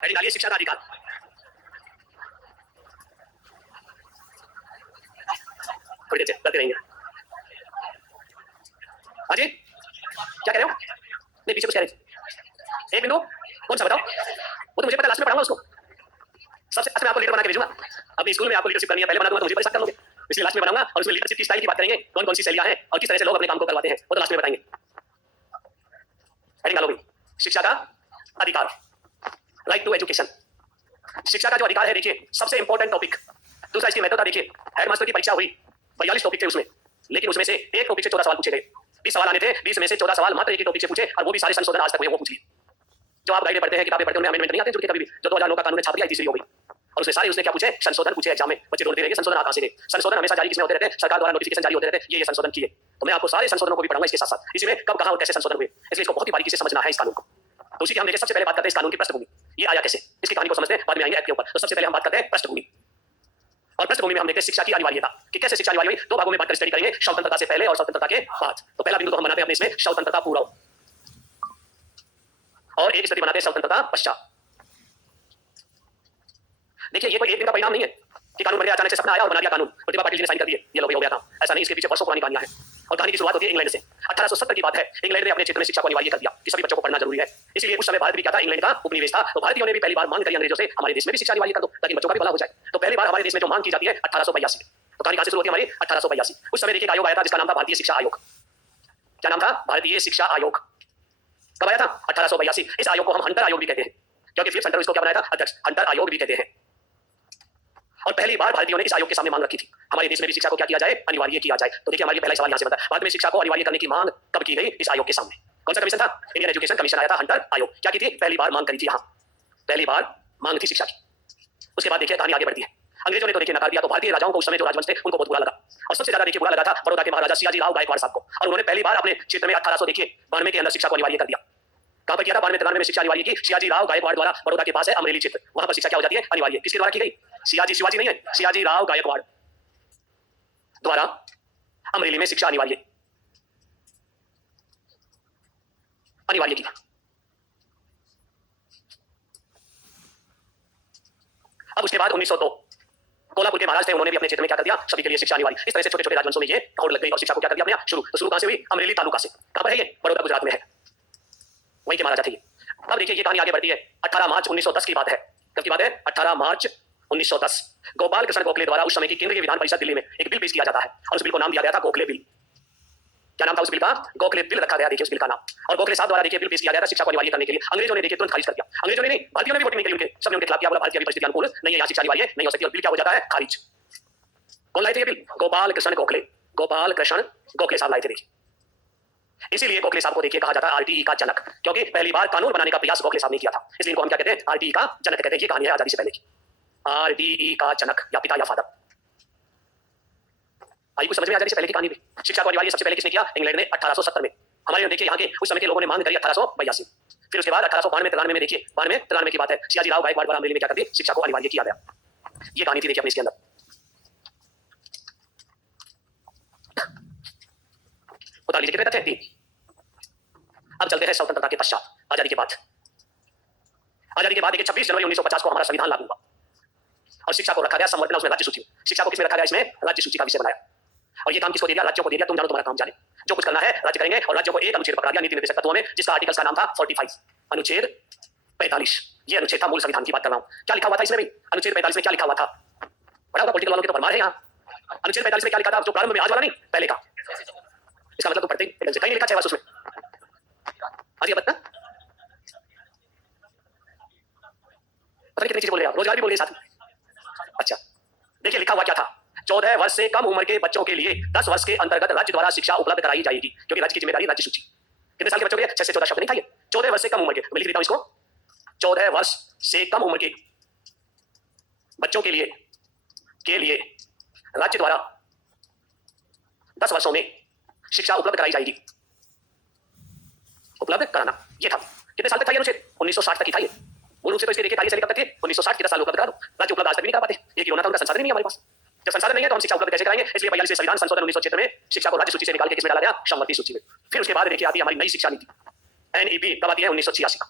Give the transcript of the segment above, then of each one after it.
Heading डालिए शिक्षा का अधिकार। थोड़ी देर से करते रहेंगे। हाँ जी, क्या कह रहे हो? नहीं, पीछे कुछ कह रहे थे। एक बिंदु कौन सा बताओ? वो तो मुझे पता, लास्ट में पढ़ाऊंगा उसको। सबसे लास्ट में आपको लीडर बना के भेजूंगा। अपनी स्कूल में आपको लीडरशिप करनी है, पहले बना दूंगा तो मुझे परेशान कर लोगे, इसलिए लास्ट में बनाऊंगा। और उसमें लीडरशिप की स्टाइल की बात करेंगे, कौन कौन सी शैलियां हैं और किस तरह से लोग अपने काम को करवाते हैं, वो तो लास्ट में बताएंगे। हेडिंग डालो भाई, शिक्षा का अधिकार, राइट टू एजुकेशन। शिक्षा का जो अधिकार है, देखिए सबसे इंपॉर्टेंट टॉपिक। दूसरा इसकी महत्वता देखिए, हेडमास्टर की परीक्षा हुई, 42 टॉपिक थे उसमें, लेकिन उसमें से एक टॉपिक से 14 सवाल पूछे गए। 20 सवाल आने थे, 20 में से 14 सवाल मात्र एक ही टॉपिक से पूछे, और वो भी सारे संशोधन आज तक हुए वो पूछ लिए। जो आप गाइड पढ़ते हैं, किताबें पढ़ते हैं, उनमें अमेंडमेंट नहीं आते जुड़ के कभी भी। जो 2009 का कानून है, छाप दिया, तीसरी हो गई, और उसमें सारे उसने क्या पूछे, संशोधन पूछे एग्जाम में। बच्चे ढूंढते रहेंगे संशोधन कहां से गए। संशोधन हमेशा जारी किसमें होते रहते हैं, सरकार द्वारा नोटिफिकेशन जारी होते रहते हैं, ये संशोधन किए। तो मैं आपको सारे संशोधनों को भी पढ़ाऊंगा इसके साथ साथ, इसमें कब कहां और कैसे संशोधन हुए, इसलिए इसको बहुत ही बारीकी से समझना है इस कानून को। तो उसी की हम देखिए सबसे पहले बात करते हैं इस कानून की पृष्ठभूमि, ये आया कैसे, इसकी कहानी को समझते हैं, बाद में आएंगे एक्ट के ऊपर। तो सबसे पहले हम बात करते हैं पृष्ठभूमि, और पृष्ठभूमि में हम देखते हैं शिक्षा की अनिवार्यता, कि कैसे शिक्षा अनिवार्य हुई। दो भागों में बात कर स्टडी करेंगे, स्वतंत्रता से पहले और स्वतंत्रता के बाद। तो पहला बिंदु तो हम बनाते हैं अपने इसमें स्वतंत्रता पूर्व, और एक स्थिति बनाते हैं स्वतंत्रता पश्चात। देखिए ये कोई एक दिन का परिणाम नहीं है कि कानून बन गया, अचानक से सपना आया और बना दिया कानून, प्रतिभा पाटिल जी ने साइन कर दिए, ये लो हो गया था। ऐसा नहीं, इसके पीछे वर्षों पुरानी कहानियां हैं। और कहानी की शुरुआत होती है इंग्लैंड से। 1870 की बात है, इंग्लैंड ने अपने क्षेत्र में शिक्षा को अनिवार्य कर दिया कि सभी बच्चों को पढ़ना जरूरी है। इसलिए उस समय भारत भी क्या था, इंग्लैंड का उपनिवेश था। तो भारतीयों ने भी पहली बार मांग करी अंग्रेजों से, हमारे देश में भी शिक्षा अनिवार्य कर दो ताकि बच्चों का भी भला हो जाए। तो पहली बार हमारे देश में जो मांग की जाती है 1882 में। तो कहानी कहां से शुरू होती है हमारी, 1882। उस समय देखिए आयोग आया था जिसका नाम था भारतीय शिक्षा आयोग। क्या नाम था, भारतीय शिक्षा आयोग। कब आया था, 1882। इस आयोग को हम हंटर आयोग भी कहते हैं, क्योंकि फिफ्थ हंटर इसको क्या बनाया था, अध्यक्ष, हंटर आयोग भी कहते हैं। और पहली बार भारतीयों ने इस आयोग के सामने मांग रखी थी, हमारे देश में भी शिक्षा को क्या किया जाए, अनिवार्य किया जाए। तो देखिए हमारे पहला सवाल यहां से बनता है, भारत में शिक्षा को अनिवार्य करने की मांग कब की गई, इस आयोग के सामने। कौन सा कमीशन था, इंडियन एजुकेशन कमीशन आया था, हंटर आयोग। क्या की थी, पहली बार मांग करी थी, यहाँ पहली बार मांग थी शिक्षा की। उसके बाद देखिए कहानी आगे बढ़ती है। अंग्रेजों ने तो देखिए नकार दिया, तो भारतीय राजाओं को उस समय जो राजवंश थे उनको बहुत बुरा लगा, और सबसे ज्यादा देखिए बुरा लगा था बड़ौदा के महाराजा सियाजी राव गायकवाड़ साहब को। और उन्होंने पहली बार अपने क्षेत्र में 1800 देखिए 92 के अंदर शिक्षा को अनिवार्य कर दिया। कहां पर किया था, 92 में शिक्षा अनिवार्य की, सियाजी राव गायकवाड़ द्वारा। बड़ौदा के पास है अमरेली क्षेत्र, वहां पर शिक्षा क्या हो जाती है, अनिवार्य। किसके द्वारा की गई, सियाजी, शिवाजी नहीं है, सियाजी राव गायकवाड़ द्वारा अमरेली में शिक्षा अनिवार्य की। अब उसके बाद 1902 कोल्हापुर के महाराज थे, उन्होंने भी अपने क्षेत्र में क्या कर दिया, सभी के लिए शिक्षा अनिवार्य। इस तरह से छोटे छोटे राजवंशों में ये दौड़ लग गई और शिक्षा को क्या कर दिया अपने यहाँ शुरू। तो शुरू कहां से हुई, अमरेली तालुका से। कहां पर है ये, बड़ौदा गुजरात में है, वहीं के महाराजा थे ये। अब देखिए ये कहानी आगे बढ़ती है। 18 मार्च 1910 की बात है। कब की बात है, 18 मार्च 1910। गोपाल कृष्ण गोखले द्वारा उस समय की केंद्रीय विधान परिषद दिल्ली में एक बिल पेश किया जाता है, और उस बिल को नाम दिया गया था गोखले बिल। क्या नाम था उस बिल का, गोखले बिल रखा गया, देखिए उस बिल का नाम। और गोखले साहब द्वारा देखिए बिल पेश किया गया था शिक्षा को अनिवार्य करने के लिए। अंग्रेजों ने देखिए तुरंत खारिज कर दिया। अंग्रेजों ने नहीं, भारतीयों ने भी वोटिंग नहीं करी, उनके सबने उनके खिलाफ किया, बोला भारतीय परिस्थिति अनुकूल नहीं है, यहाँ शिक्षा अनिवार्य नहीं हो सकती, और बिल क्या हो जाता है, खारिज। कौन लाए थे ये बिल, गोपाल कृष्ण गोखले। गोपाल कृष्ण गोखले साहब लाए थे। देखिए इसीलिए गोखले साहब को देखिए कहा जाता है आरटीई का जनक, क्योंकि पहली बार कानून बनाने का प्रयास गोखले साहब ने किया था, इसलिए इनको हम क्या कहते हैं, आरटीई का जनक कहते हैं। ये कहानी है आजादी से पहले की, आरटीई का जनक या पिता या फादर। आई कुछ समझ में, आजादी से पहले की कहानी भी। शिक्षा को अनिवार्य सबसे पहले किसने किया, इंग्लैंड ने 1870 में। हमारे देखिए यहाँ के उस समय के लोगों ने मांग करी 1882। फिर उसके बाद 1892 में देखिए 92 की बात है, सियाजी राव गायकवाड़ द्वारा अमरेली में क्या कर दी, शिक्षा को अनिवार्य किया गया। ये कहानी थी देखिए अपने इसके अंदर। उतार लीजिए कितने तक है, 3। अब चलते हैं स्वतंत्रता के पश्चात, आजादी के बाद। आजादी के बाद देखिए 26 जनवरी 1950 को हमारा संविधान लागू हुआ, और शिक्षा को रखा गया संवर्धन, उसमें राज्य सूची। शिक्षा को किसमें रखा गया, इसमें राज्य सूची का विषय बनाया। और ये काम किसको दे दिया, राज्यों को दे दिया, तुम जानो तुम्हारा काम जाने, जो कुछ करना है राज्य करेंगे। और राज्यों को एक अनुच्छेद पकड़ा दिया नीति निर्देशक तत्वों में, जिसका आर्टिकल का नाम था 45, अनुच्छेद 45। ये अनुच्छेद था, मूल संविधान की बात कर रहा हूं। क्या लिखा हुआ था इसमें भी, अनुच्छेद 45 में क्या लिखा हुआ था, बड़ा होगा पॉलिटिकल वालों के तो भरमार है यहाँ। अनुच्छेद 45 में क्या लिखा था, जो प्रारंभ में आज वाला नहीं, पहले का। इसका मतलब तो पढ़ते ही कहीं लिखा है उसमें। आज ये बता, पता नहीं कितनी चीजें बोल रहे हैं, रोजगार भी बोल रहे साथ में। अच्छा देखिए लिखा हुआ क्या था, 14 वर्ष से कम उम्र के बच्चों के लिए 10 वर्ष के अंतर्गत राज्य द्वारा शिक्षा उपलब्ध कराई जाएगी, क्योंकि राज्य की जिम्मेदारी राज्य सूची। कितने साल के बच्चों के लिए, 6 से 14 शब्द नहीं था ये, 14 वर्ष से कम उम्र के। मैं लिख देता हूं इसको, 14 वर्ष से कम उम्र के बच्चों के लिए राज्य द्वारा 10 वर्षों में शिक्षा उपलब्ध कराई जाएगी। उपलब्ध कराना, ये था। कितने साल तक था ये अनुच्छेद, 1960 तक ही था ये। मूल रूप से तो इसके देखिए कार्य से कब तक थे, 1960 के 10 साल उपलब्ध करा दो। राज्य उपलब्ध आज तक भी नहीं कर पाते, ये क्यों ना था, उनका संसाधन नहीं है हमारे पास। जब संसाधन नहीं है तो हम शिक्षा उपलब्ध कैसे कराएंगे, इसलिए 42वें संविधान संशोधन 1976 में शिक्षा को राज्य सूची से निकाल के किसमें डाला गया, समवर्ती सूची में। फिर उसके बाद देखिए आती है हमारी नई शिक्षा नीति, एनईपी। कब आती है, 1986 का।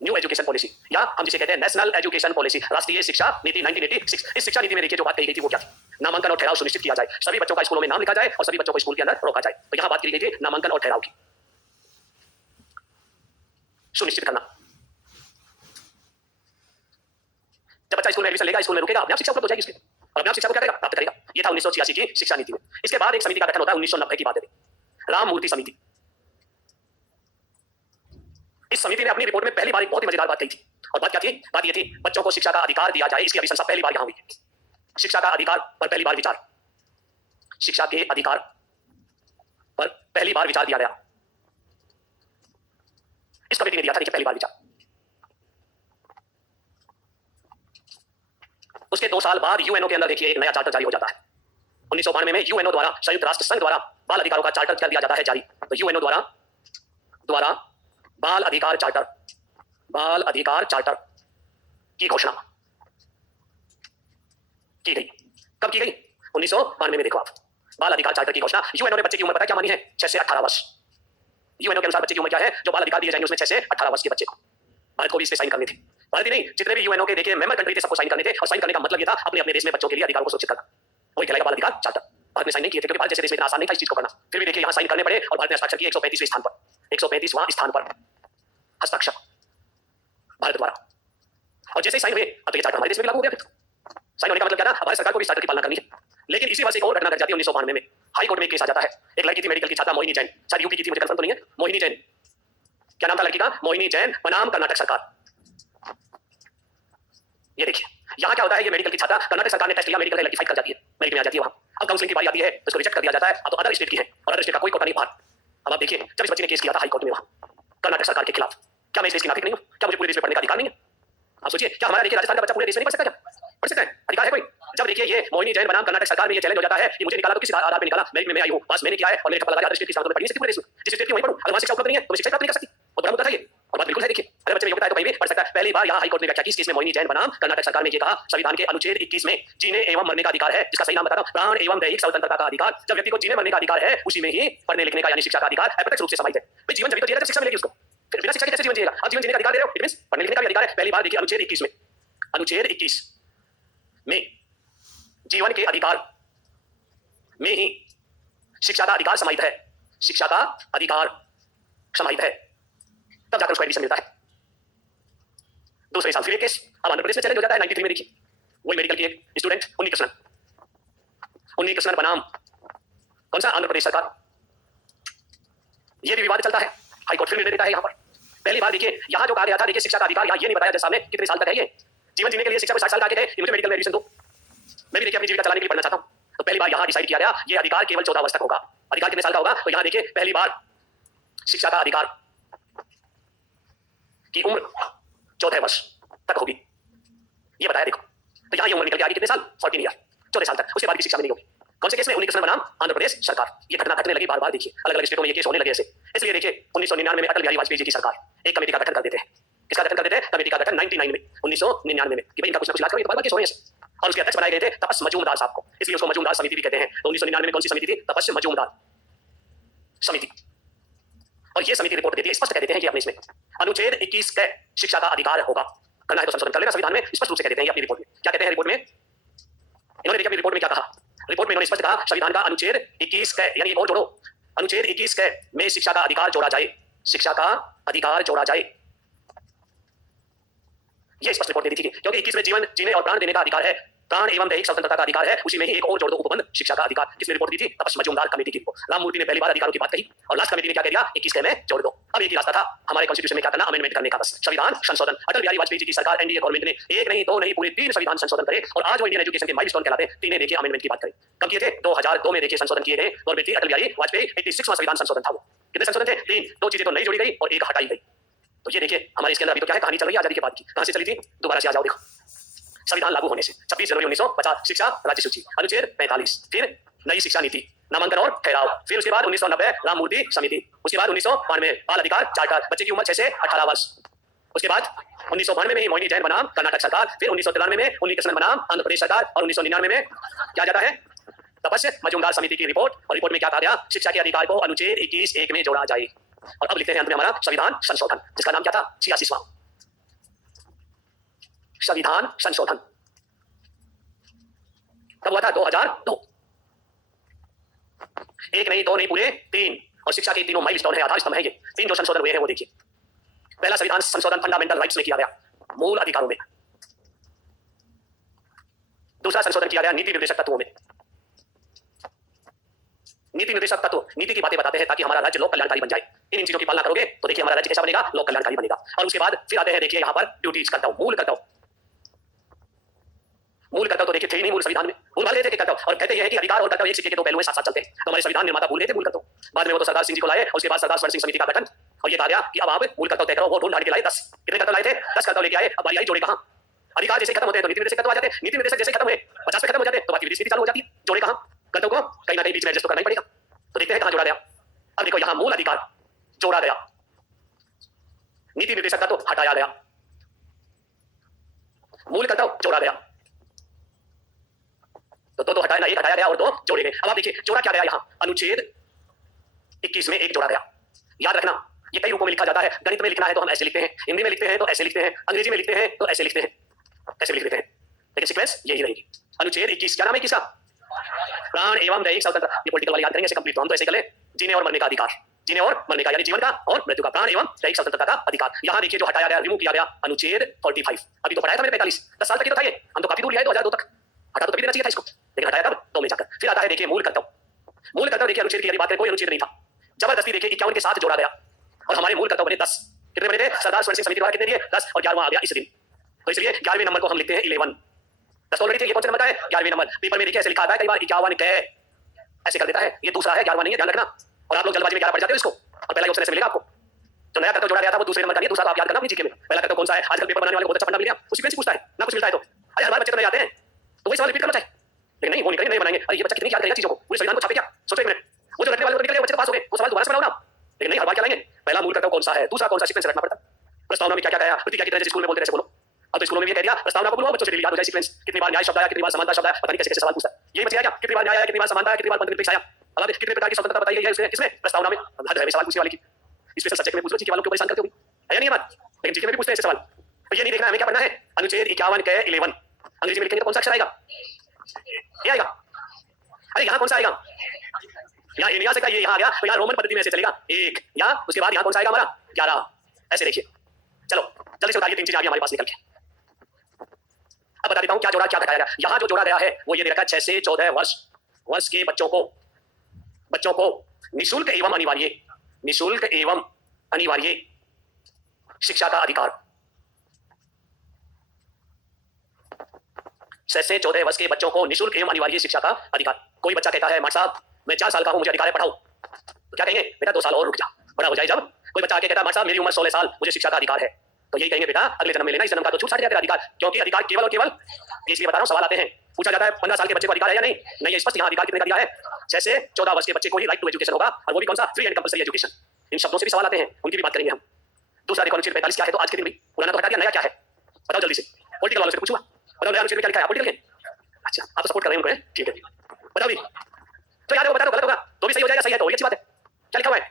न्यू एजुकेशन पॉलिसी, या हम जिसे कहते हैं नेशनल एजुकेशन पॉलिसी, राष्ट्रीय शिक्षा नीति 1986। इस शिक्षा नीति में देखिए जो बात कही गई थी वो क्या थी? नामांकन और ठहराव सुनिश्चित किया जाए, सभी बच्चों का स्कूलों में नाम लिखा जाए और सभी बच्चों को स्कूल के अंदर रोका जाए। तो यहां बात की गई थी नामांकन और ठहराव की, सुनिश्चित करना। जब बच्चा स्कूल में एडमिशन लेगा, स्कूल में रुकेगा, अपने आप शिक्षा उपलब्ध हो जाएगी उसकी, और अपने आप शिक्षा को क्या करेगा? प्राप्त करेगा। ये था 1986 की शिक्षा नीति में। इसके बाद एक समिति का गठन होता है, 1990 की बात है, राममूर्ति समिति। इस समिति ने अपनी रिपोर्ट में पहली बार एक बहुत ही मजेदार बात कही थी, और बात क्या थी? बात ये थी बच्चों को शिक्षा का अधिकार दिया जाए, इसकी अभिशंसा पहली बार यहां हुई। शिक्षा का अधिकार पर पहली बार विचार, शिक्षा के अधिकार पर पहली बार विचार दिया गया, इस कमेटी ने दिया था। देखिए पहली बार विचार। उसके 2 साल बाद यूएनओ के अंदर देखिए एक नया चार्टर जारी हो जाता है। 1992 में यूएनओ द्वारा, संयुक्त राष्ट्र संघ द्वारा बाल अधिकारों का चार्टर कर दिया जाता है जारी। तो यूएनओ द्वारा बाल अधिकार चार्टर की घोषणा की गई। कब की गई? 1992 में। देखो आप, बाल अधिकार चार्टर की घोषणा। यूएनओ ने बच्चे की उम्र पता क्या मानी है? 6 से 18 वर्ष। यूएनओ के अनुसार बच्चे की उम्र क्या है जो बाल अधिकार दिए जाएंगे? उसमें 6 से 18 वर्ष के बच्चे को। भारत को भी इस पे साइन करनी थी। भारत ही नहीं, जितने भी यूएनओ के देखिए मेंबर कंट्री थे, सबको साइन करने थे। और साइन करने का मतलब ये था अपने अपने देश में बच्चों के लिए अधिकारों को सुरक्षित करना। वही कहलाएगा बाल अधिकार चार्टर। भारत ने साइन नहीं किए थे क्योंकि भारत जैसे देश में इतना आसान नहीं था इस चीज को करना। फिर भी देखिए यहाँ साइन करने पड़े और भारत ने हस्ताक्षर किए 135वें स्थान पर, 135वां स्थान पर हस्ताक्षर भारत द्वारा। और जैसे ही साइन हुए, अब तो ये चार्टर हमारे देश में भी लागू हो गया। फिर साइन होने का मतलब क्या था? हमारी सरकार को भी चार्टर की पालना करनी है। लेकिन इसी वर्ष एक और घटना घट जाती है 1992 में। हाई कोर्ट में एक केस आ जाता है। एक लड़की थी मेडिकल की छात्रा मोहिनी जैन, शायद यूपी की थी, मुझे कंफर्म तो नहीं है। मोहिनी जैन, क्या नाम था लड़की का? मोहिनी जैन, बनाम कर्नाटक सरकार। ये देखिए यहाँ क्या होता है, ये मेडिकल की छात्रा, कर्नाटक सरकार ने टेस्ट लिया, मेडिकल लड़की फाइट कर जाती है, मेरिट में आ जाती है। वहाँ अब काउंसलिंग की बारी आती है, उसको रिजेक्ट कर दिया जाता है। अब तो अदर स्टेट की है और अदर स्टेट का कोई कोटा नहीं बाहर। अब आप देखिए, जब इस बच्चे ने केस किया था हाई कोर्ट में वहाँ कर्नाटक सरकार के खिलाफ, क्या मैं इस देश की नागरिक नहीं हूँ? क्या मुझे पूरे देश में पढ़ने का अधिकार नहीं है? आप सोचिए, क्या हमारा देखिए राजस्थान का बच्चा पूरे देश में नहीं पढ़ सकता? क्या पढ़ सकता है? अधिकार है कोई? जब देखिए ये मोहिनी जैन बनाम कर्नाटक सरकार में ये चैलेंज हो जाता है कि मुझे निकाला तो किस आधार पे निकाला? मेरिट में मैं आई हूँ, पास मैंने किया है और मेरे कपड़ा लगा स्टेट की शांत में पढ़ नहीं सकती पूरे देश में। जिस स्टेट की वहीं पढ़ूं, अगर वहाँ शिक्षा उपलब्ध नहीं है तो मैं शिक्षा प्राप्त नहीं कर सकती। और बड़ा मुद्दा था ये, और बात बिल्कुल है। देखिए अगर बच्चे में योग्यता है तो कहीं भी पढ़ सकता है। पहली बार यहाँ हाई कोर्ट ने व्याख्या की इस केस में मोहिनी जैन बनाम कर्नाटक सरकार ने ये कहा, संविधान के अनुच्छेद 21 में जीने एवं मरने का अधिकार है, जिसका सही नाम बता रहा हूं, प्राण एवं दैहिक स्वतंत्रता का अधिकार। जब व्यक्ति को जीने मरने का अधिकार है, उसी में ही पढ़ने लिखने का यानी शिक्षा का अधिकार अप्रत्यक्ष रूप से समाहित है। भाई जीवन जब जिएगा जब शिक्षा मिलेगी उसको, फिर बिना शिक्षा के कैसे जीवन जिएगा? आप जीवन जीने का अधिकार दे रहे हो, इट मींस पढ़ने लिखने का भी अधिकार है। पहली बार देखिए अनुच्छेद 21 में, अनुच्छेद 21 में जीवन के अधिकार में ही शिक्षा का अधिकार समाहित है, शिक्षा का अधिकार समाहित है, तब जाकर उसको एडमिशन मिलता है। दूसरे साल फिर एक केस अब आंध्र प्रदेश में चैलेंज हो जाता है 93 में। देखिए वही मेडिकल की एक स्टूडेंट उन्नी कृष्णन बनाम कौन सा? आंध्र प्रदेश सरकार। ये भी विवाद चलता है, हाई कोर्ट फिर निर्णय देता है। यहाँ पर पहली बार देखिए यहाँ जो कहा गया था, देखिए शिक्षा का अधिकार यहाँ ये नहीं बताया जैसा सामने कितने साल तक है ये जीवन जीने के लिए। शिक्षा को 60 साल का थे कि मुझे मेडिकल में एडमिशन दो, मैं भी देखिए अपनी जीविका चलाने के लिए पढ़ना चाहता हूँ। तो पहली बार यहाँ डिसाइड किया गया ये अधिकार केवल 14 वर्ष तक होगा। अधिकार कितने साल का होगा? तो यहाँ देखिए पहली बार शिक्षा का अधिकार की उम्र 14 वर्ष तक होगी, ये बताया। देखो तो यहाँ ये उम्र निकल के आ गई कितने साल? 14 ईयर, 14 साल तक। उसके बाद की शिक्षा में नहीं होगी। कौन से केस में? उन्नी कृष्णन बनाम आंध्र प्रदेश सरकार। ये घटना घटने लगी बार बार। देखिए अलग अलग स्टेटों में ये केस होने लगे ऐसे। इसलिए देखिए 1999 में अटल बिहारी वाजपेयी जी की सरकार एक कमेटी का गठन कर देते हैं। किसका गठन कर देते हैं? कमेटी का गठन 99 में, 1999 में, कि भाई इनका कुछ ना कुछ इलाज करो, ये तो बार बार केस हो रहे हैं। और उसके अध्यक्ष बनाए गए थे तपस मजूमदार साहब को, इसलिए उसको मजूमदार समिति भी कहते हैं। तो 1999 में कौन सी समिति थी? तपस मजूमदार समिति। और ये समिति रिपोर्ट देती है, स्पष्ट कह देते हैं कि अपने इसमें अनुच्छेद 21 के शिक्षा का अधिकार होगा, करना है तो संशोधन कर लेना संविधान में। स्पष्ट रूप से कह देते हैं अपनी रिपोर्ट में। क्या कहते हैं रिपोर्ट में? इन्होंने देखिए अपनी रिपोर्ट में क्या कहा। रिपोर्ट में इन्होंने स्पष्ट कहा संविधान का अनुच्छेद 21 के, यानी और जोड़ो, अनुच्छेद 21 के में शिक्षा का अधिकार जोड़ा जाए, शिक्षा का अधिकार जोड़ा जाए। ये स्पष्ट रिपोर्ट दे दी थी क्योंकि 21 में जीवन जीने और प्राण देने का अधिकार है, प्राण एवं दैहिक स्वतंत्रता का अधिकार है, उसी में ही एक और जोड़ दो, उपबंध शिक्षा का अधिकार। किसने रिपोर्ट दी थी? तपस मजूमदार कमेटी की रिपोर्ट। राममूर्ति ने पहली बार अधिकारों की बात कही और लास्ट कमेटी ने क्या कह दिया? 21 के में जोड़ दो। अब एक ही रास्ता था हमारे कॉन्स्टिट्यूशन में क्या करना? अमेंडमेंट करने का, बस संविधान संशोधन। अटल बिहारी वाजपेयी जी की सरकार, एनडीए गवर्नमेंट ने एक नहीं दो नहीं पूरे 3 संविधान संशोधन करे और आज वो इंडियन एजुकेशन के माइलस्टोन कहलाते हैं। तीनों देखिए अमेंडमेंट की बात करें। कब किए थे? 2002 में देखिए संशोधन किए गए। गवर्नमेंट थी अटल बिहारी वाजपेयी, 86वां संविधान संशोधन था वो। कितने संशोधन थे? 3। 2 चीजें तो नई जोड़ी गई और एक हटाई गई। तो ये देखिए हमारे इसके अंदर अभी तो क्या है, कहानी चल रही है आजादी के बाद की। कहां से चली थी? दोबारा से आ जाओ। देखो संविधान लागू होने से 26 जनवरी 1950 शिक्षा राज्य सूची अनुच्छेद 45, फिर नई शिक्षा नीति, नामांकन और ठहराव, फिर उसके बाद 1990 राममूर्ति समिति, उसके बाद 1992 बाल अधिकार चार्टर, बच्चे की उम्र 6 से 18 वर्ष, उसके बाद 1992 में ही मोहिनी जैन बनाम कर्नाटक सरकार, फिर 1993 में उन्नी कृष्णन बनाम आंध्र प्रदेश सरकार और 1999 में क्या जाता है? तपस मजूमदार समिति की रिपोर्ट। और रिपोर्ट में क्या कहा गया? शिक्षा के अधिकार को अनुच्छेद 21(1) में जोड़ा जाए। और अब लिखते हैं अंत में हमारा संविधान संशोधन, जिसका नाम क्या था? 86वां संविधान संशोधन कब हुआ था? 2002। एक नहीं, दो नहीं, पूरे 3। और शिक्षा के तीनों माइलस्टोन है, आधार स्तंभ है। ये 3 जो संशोधन हुए हैं वो देखिए। पहला संविधान संशोधन फंडामेंटल राइट्स में किया गया, मूल अधिकारों में। दूसरा संशोधन किया गया नीति निर्देशक तत्वों में। नीति निर्देशक तत्व नीति की बातें बताते हैं ताकि हमारा राज्य लोक कल्याणकारी बन जाए। इन चीजों की पालना करोगे तो देखिए हमारा राज्य कैसा बनेगा? लोक कल्याणकारी बनेगा। और उसके बाद फिर आते हैं देखिए यहाँ पर ड्यूटीज कर्तव्य, मूल कर्तव्य। मूल कर्तव्य तो देखिए थे ही नहीं मूल संविधान में, भूल भाल गए थे कर्तव्य। और कहते हैं कि अधिकार और कर्तव्य एक सिक्के के दो पहलू में साथ साथ चलते हैं। तो हमारे संविधान निर्माता भूल गए थे मूल कर्तव्य। बाद में वो तो सरदार सिंह जी को लाए और उसके बाद सरदार स्वर्ण सिंह समिति का गठन, और ये कहा गया कि अब आप मूल कर्तव्य तय करो। वो ढूंढ ढांड के लाए 10। कितने कर्तव्य लाए थे? 10 कर्तव्य लेके आए। अब बारी आई जोड़े कहां? अधिकार जैसे खत्म होते हैं तो नीति निर्देशक तत्व आ जाते हैं। नीति निर्देशक जैसे खत्म हुए 50 पे खत्म हो जाते हैं तो बाकी विधि सीधी चालू हो जाती है। जोड़े कहां? कर्तव्य को कहीं ना कहीं बीच में एडजस्ट तो करना ही पड़ेगा। तो देखते हैं कहां जोड़ा गया। अब देखो यहां मूल अधिकार जोड़ा गया, नीति निर्देशक तत्व हटाया गया, मूल कर्तव्य जोड़ा गया। तो दो हटाया ना, एक हटाया गया और 2 जोड़े गए। अब आप देखिए जोड़ा क्या गया यहां? अनुच्छेद 21 में 1 जोड़ा गया। याद रखना ये कई रूपों में लिखा जाता है। गणित में लिखना है तो हम ऐसे लिखते हैं, हिंदी में लिखते हैं तो ऐसे लिखते हैं, अंग्रेजी में लिखते हैं तो ऐसे लिखते हैं, ऐसे लिख देते हैं, लेकिन सीक्वेंस यही रहेगी। अनुच्छेद 21 क्या नाम है किसका? प्राण एवं दैहिक स्वतंत्रता। ये पॉलिटिकल वाले याद करेंगे ऐसे कंप्लीट। तो हम तो ऐसे करें, जीने और मरने का अधिकार, जीने और मरने का यानी जीवन का और मृत्यु का, प्राण एवं दैहिक स्वतंत्रता का अधिकार। यहां देखिए जो हटाया गया, रिमूव किया गया अनुच्छेद 45। अभी तो पढ़ाया था मैंने 45, 10 साल तक ही तो था ये। हम तो काफी दूर लिया है 2002 तक। हटा तो तभी देना चाहिए था इसको, लेकिन हटाया कब? 2 में जाकर। फिर आता है देखिए मूल कर्तव्य। मूल कर्तव्य देखिए अनुच्छेद की यदि बात करें कोई अनुच्छेद नहीं था, जबरदस्ती देखिए 51 के साथ जोड़ा गया और हमारे मूल कर्तव्य बने 10। कितने बने थे? सरदार स्वर्ण सिंह समिति द्वारा कितने दिए? 10 और 11वां आ गया इस दिन। तो इसलिए 11वें नंबर को हम लिखते हैं 11। 10 ऑलरेडी थे, ये कौन सा नंबर है? 11वें नंबर। पेपर में देखिए ऐसे लिखा आता है कई बार 51 के ऐसे कर देता है, ये दूसरा है 11वां नहीं है, ध्यान रखना। और आप लोग जल्दबाजी में 11 पढ़ जाते हो इसको, और पहला ऑप्शन ऐसे मिलेगा आपको। जो नया कर्तव्य जोड़ा गया था वो दूसरे नंबर का नहीं, दूसरा आप याद करना अपनी जीके में। पहला कर्तव्य कौन सा है? आजकल पेपर बनाने वाले बहुत अच्छा फंडा मिल गया, उसी में से पूछता है ना, कुछ मिलता है तो अरे हर बार बच्चे तो नहीं आते हैं तो वही सवाल रिपीट करना चाहिए, लेकिन नहीं वो निकल नहीं बनाएंगे। अरे ये बच्चा कितनी याद करेगा चीजों को, पूरे संविधान को छापे क्या? सोचो एक मिनट, वो जो रटने वाले निकले बच्चे तो पास हो गए, वो सवाल दोबारा से बनाओ ना। लेकिन नहीं, हर बार क्या लाएंगे? पहला मूल कर्तव्य कौन सा है, दूसरा कौन सा, सीक्वेंस रखना पड़ता है। प्रस्तावना में क्या क्या कहा, प्रतिज्ञा की तरह स्कूल में बोलते रहे बोलो। अब तो स्कूलों में भी कह दिया प्रस्तावना को बोलो, बच्चों से डेली याद हो जाए सीक्वेंस। कितनी बार न्याय शब्द आया, कितनी बार समानता शब्द आया, पता नहीं कैसे कैसे सवाल पूछता है। यही बच्चा क्या? कितनी बार न्याय आया, कितनी बार समानता आया, कितनी बार पंथ आया। अब आप कितने प्रकार की स्वतंत्रता बताई गई है उसमें, किसमें? प्रस्तावना में। हद है सवाल पूछने वाले की। स्पेशल सब्जेक्ट में पूछ लो, जीके वालों को परेशान करते हो है या नहीं बात, लेकिन जीके में भी पूछते हैं ऐसे सवाल। तो ये नहीं देखना हमें क्या पढ़ना है, अनुच्छेद 51 के 11। अंग्रेजी में लिखेंगे तो कौन सा अक्षर आएगा? ये आएगा। अरे यहाँ कौन सा आएगा? यहाँ इंडिया से का ये यहाँ आ गया, तो यहाँ रोमन पद्धति में ऐसे चलेगा 1, या उसके बाद यहाँ कौन सा आएगा हमारा 11, ऐसे देखिए। चलो जल्दी से उतारिए, 3 चीजें आ गई हमारे पास निकल के। अब बता देता हूँ क्या जोड़ा क्या घटाया गया। यहाँ जो जोड़ा गया है वो ये दे रखा है 6 से 14 वर्ष के बच्चों को निःशुल्क एवं अनिवार्य शिक्षा का अधिकार। 6 से 14 वर्ष के बच्चों को निःशुल्क एवं अनिवार्य शिक्षा का अधिकार। कोई बच्चा कहता है मास्टर साहब मैं 4 साल का हूं, मुझे अधिकार है पढ़ाओ, तो क्या कहेंगे? बेटा 2 साल और रुक जा, बड़ा हो जाए जब। कोई बच्चा आके कहता है मास्टर साहब मेरी उम्र 16 साल, मुझे शिक्षा का अधिकार है, तो यही कहेंगे बेटा अगले जन्म में लेना, इस जन्म का तो छूट छाट गया तेरा अधिकार। क्योंकि अधिकार केवल और केवल, इसलिए बता रहा हूं, सवाल आते हैं, पूछा जाता है 15 साल के बच्चे को अधिकार है या नहीं? नहीं है, स्पष्ट यहाँ अधिकार कितने का दिया है? 6 से 14 वर्ष के बच्चे को ही राइट टू एजुकेशन होगा, और वो भी कौन सा? Free and compulsory education. इन शब्दों से भी सवाल आते हैं, उनकी भी बात करेंगे हम। दूसरा देखो अनुच्छेद 45 क्या है, तो आज के दिन भी पुराना तो हटा दिया, नया क्या है बताओ जल्दी से। पॉलिटिकल वालों से पूछूंगा, बताओ नया अनुच्छेद में क्या लिखा है? पॉलिटिकल के अच्छा आप तो सपोर्ट कर रहे हैं उनको, ठीक है बताओ भी। तो याद है वो बता दो, गलत होगा तो भी सही हो जाएगा, सही है तो अच्छी बात है। क्या लिखा हुआ है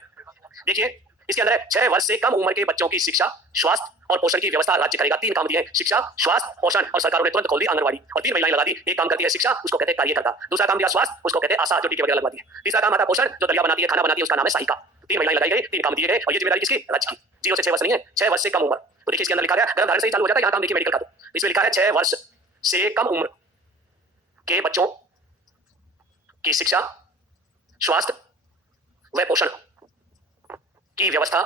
देखिए, इसके अंदर है 6 वर्ष से कम उम्र के बच्चों की शिक्षा, स्वास्थ्य और पोषण की व्यवस्था राज्य करेगा। 3 काम दिए हैं, शिक्षा, स्वास्थ्य, पोषण, और सरकारों ने तुरंत खोल दी आंगनवाड़ी और 3 महिलाएं लगा दी। एक काम करती है शिक्षा, उसको कहते हैं कार्यकर्ता। दूसरा काम दिया स्वास्थ्य, उसको कहते हैं आशा, जो टीके वगैरह लगवाती है। तीसरा काम आता पोषण, जो दलिया बनाती है, खाना बनाती है, उसका नाम है सहायिका। 3 महिलाएं लगाई गई, 3 काम दिए गए, और ये जिम्मेदारी किसकी? राज्य की। 0 से 6 वर्ष नहीं है, 6 वर्ष से कम उम्र। तो देखिए इसके अंदर लिखा गया, गर्भधारण से ही चालू हो जाता है, यहाँ काम देखिए मेडिकल का। तो इसमें लिखा है 6 वर्ष से कम उम्र के बच्चों की शिक्षा, स्वास्थ्य व पोषण की व्यवस्था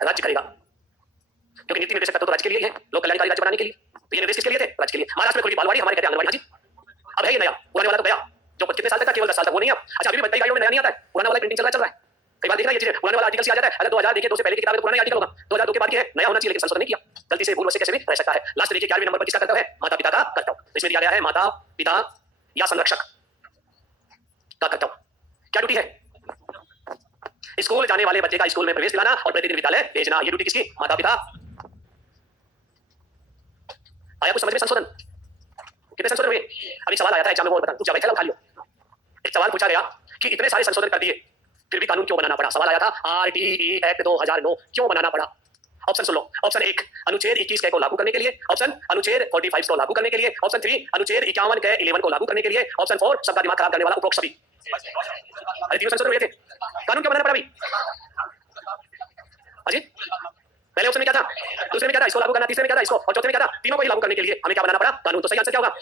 राज्य करेगा। क्योंकि नीति निर्देशक तत्व तो राज्य के लिए ही है, लोक कल्याणकारी राज्य बनाने के लिए। तो ये निर्देश किसके लिए थे? राज्य के लिए। महाराष्ट्र में खुली बालवाड़ी, हमारे कहते हैं आंगनवाड़ी। हाँ जी, अब है ये नया, पुराने वाला तो गया, जो कितने साल तक था? केवल 10 साल तक, वो नहीं है। अच्छा अभी भी कई गाड़ियों में नया नहीं आता है, पुराना वाला प्रिंटिंग चल रहा है। कई बार देखना ये चीजें, पुराने वाला आर्टिकल से आ जाता है। अगर 2000 देखिए 2 से पहले की किताब है तो पुराना आर्टिकल होगा, 2002 के बाद की है, नया होना चाहिए, लेकिन संशोधन नहीं किया। गलती से भूल से कैसे भी रह सकता है। लास्ट देखिए 11वें नंबर पर किसका कर्तव्य है? माता पिता का कर्तव्य। इसमें दिया गया है माता पिता या संरक्षक का कर्तव्य। क्या ड्यूटी है? स्कूल जाने वाले बच्चे का स्कूल में प्रवेश दिलाना और प्रतिदिन विद्यालय भेजना। ये ड्यूटी किसकी? माता पिता। आया कुछ समझ में? संशोधन कितने संशोधन हुए? अभी सवाल आया था एग्जाम में, वो बता पूछा भाई, चलो उठा लियो। एक सवाल पूछा गया कि इतने सारे संशोधन कर दिए फिर भी कानून क्यों बनाना पड़ा? सवाल आया था आरटीई एक्ट 2009 क्यों बनाना पड़ा? ऑप्शन सुन लो। ऑप्शन 1 अनुच्छेद 21 क को लागू करने के लिए, ऑप्शन अनुच्छेद 45 को लागू करने के लिए, ऑप्शन 3 अनुच्छेद 51 क 11 को लागू करने के लिए, ऑप्शन 4 सबका दिमाग खराब करने वाला उपरोक्त सभी। अरे तीनों संशोधन हुए थे, कानून क्यों बनाना पड़ा अभी? अजी पहले ऑप्शन में क्या था, दूसरे में क्या था, इसको लागू करना, तीसरे में क्या था, इसको, और चौथे में क्या था, तीनों को ही लागू करने के लिए हमें क्या बनाना पड़ा, कानून। तो सही आंसर क्या होगा?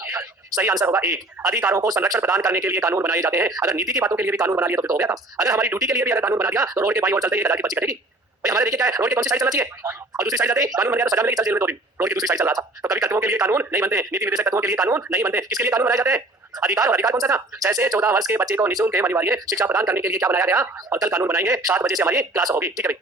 सही आंसर होगा 1, अधिकारों को संरक्षण प्रदान करने के लिए कानून बनाए जाते हैं। अगर नीति की बातों के लिए भी कानून बना लिया तो फिर तो हो गया था। अगर हमारी ड्यूटी के लिए भी अगर कानून बना दिया तो रोड के बाईं ओर चलते ही 1000 की पर्ची कटेगी। भाई हमारे देखिए क्या है, रोड के कौन सी साइड चलना चाहिए, और दूसरी साइड जाते ही कानून बन गया तो सजा मिलेगी, चल जेल में 2 दिन। रोड की दूसरी साइड चल रहा था, तो कभी तत्वों के लिए कानून नहीं बनते, नीति निर्देशक तत्वों के लिए कानून नहीं बनते। किसके लिए कानून बनाए जाते हैं? अधिकार। और अधिकार कौन सा था? 6 से 14 वर्ष के बच्चे को निःशुल्क एवं अनिवार्य शिक्षा प्रदान करने के लिए क्या बनाया गया, और कल कानून बनाएंगे, 7 बजे से हमारी क्लास होगी। ठीक है भाई।